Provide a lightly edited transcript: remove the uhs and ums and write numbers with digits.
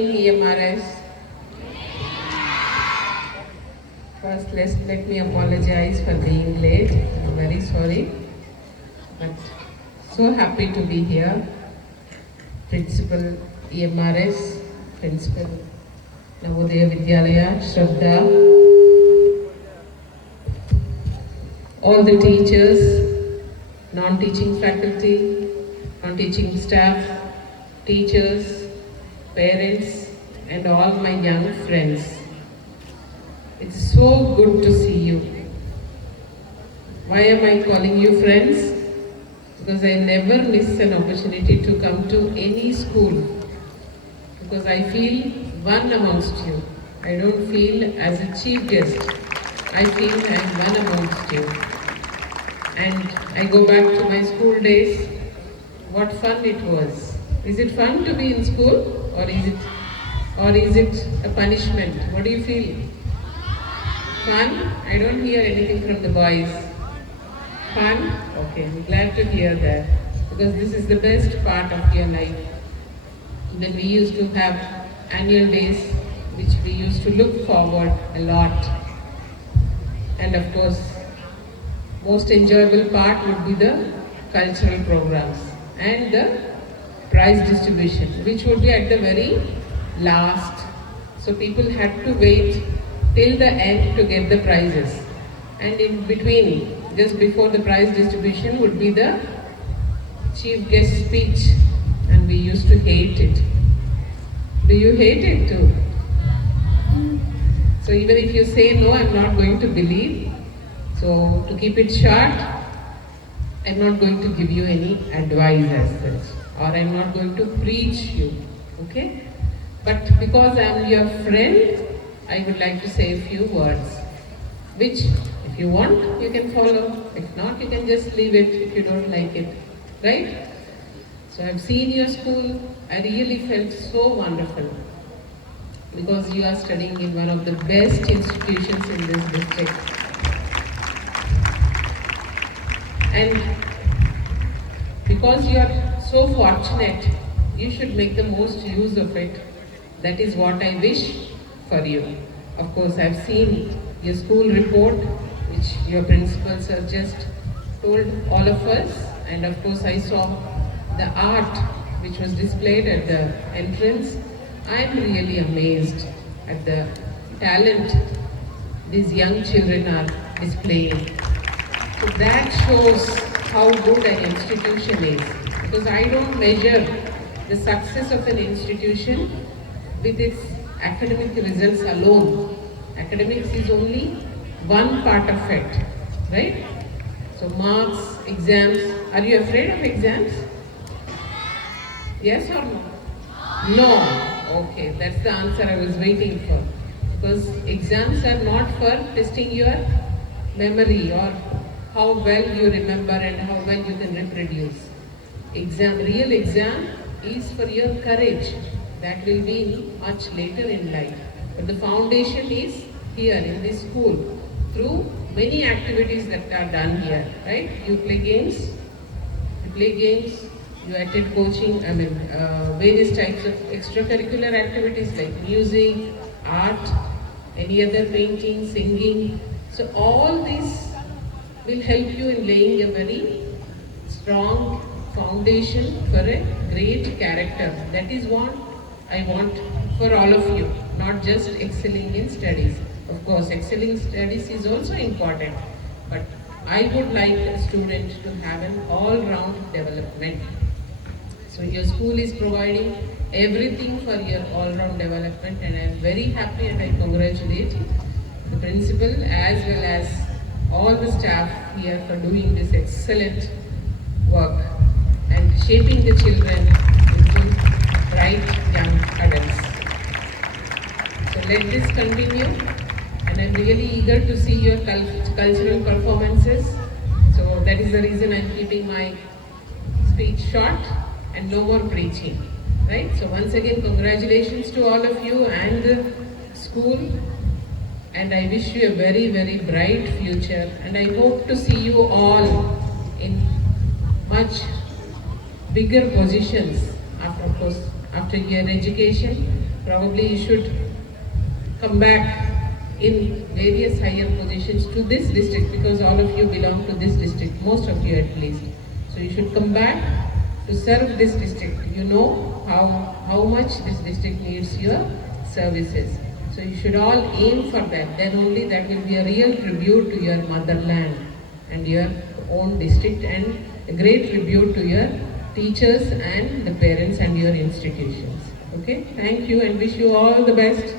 EMRS. First, let me apologize for being late. I'm very sorry, but so happy to be here. Principal EMRS, Principal Navodaya Vidyalaya, Shraddha, all the teachers, non-teaching faculty, non-teaching staff, teachers, parents, and all my young friends. It's so good to see you. Why am I calling you friends? Because I never miss an opportunity to come to any school. Because I feel one amongst you. I don't feel as a chief guest. I feel I am one amongst you. And I go back to my school days. What fun it was. Is it fun to be in school, or is it a punishment? What do you feel? Fun? I don't hear anything from the boys. Fun? Okay, I'm glad to hear that, because this is the best part of your life. Then we used to have annual days, which we used to look forward a lot. And of course, most enjoyable part would be the cultural programs and the prize distribution, which would be at the very last. So people had to wait till the end to get the prizes. And in between, just before the prize distribution, would be the chief guest speech. And we used to hate it. Do you hate it too? So even if you say no, I'm not going to believe. So to keep it short, I'm not going to give you any advice as such, or I'm not going to preach you, okay? But because I'm your friend, I would like to say a few words, which if you want, you can follow. If not, you can just leave it if you don't like it, right? So I've seen your school. I really felt so wonderful, because you are studying in one of the best institutions in this district. And because you are so fortunate, you should make the most use of it. That is what I wish for you. Of course, I've seen your school report, which your principals have just told all of us. And of course, I saw the art which was displayed at the entrance. I'm really amazed at the talent these young children are displaying. So that shows how good an institution is. Because I don't measure the success of an institution with its academic results alone. Academics is only one part of it, right? So marks, exams. Are you afraid of exams? Yes or no? No. Okay, that's the answer I was waiting for. Because exams are not for testing your memory or how well you remember and how well you can reproduce. Real exam is for your courage. That will be much later in life. But the foundation is here in this school through many activities that are done here, right? You play games, you attend coaching, various types of extracurricular activities like music, art, any other painting, singing. So all these will help you in laying a very strong foundation for a great character. That is what I want for all of you, not just excelling in studies. Of course, excelling in studies is also important, but I would like a student to have an all-round development. So your school is providing everything for your all-round development, and I am very happy and I congratulate the principal as well as all the staff here for doing this excellent work and shaping the children into bright young adults. So let this continue, and I'm really eager to see your cultural performances. So that is the reason I'm keeping my speech short and no more preaching, right? So once again, congratulations to all of you and the school. And I wish you a very, very bright future. And I hope to see you all in much bigger positions after, of course, after your education. Probably you should come back in various higher positions to this district, because all of you belong to this district, most of you at least. So you should come back to serve this district. You know how much this district needs your services. So you should all aim for that. Then only that will be a real tribute to your motherland and your own district, and a great tribute to your teachers and the parents and your institutions. Okay, thank you and wish you all the best.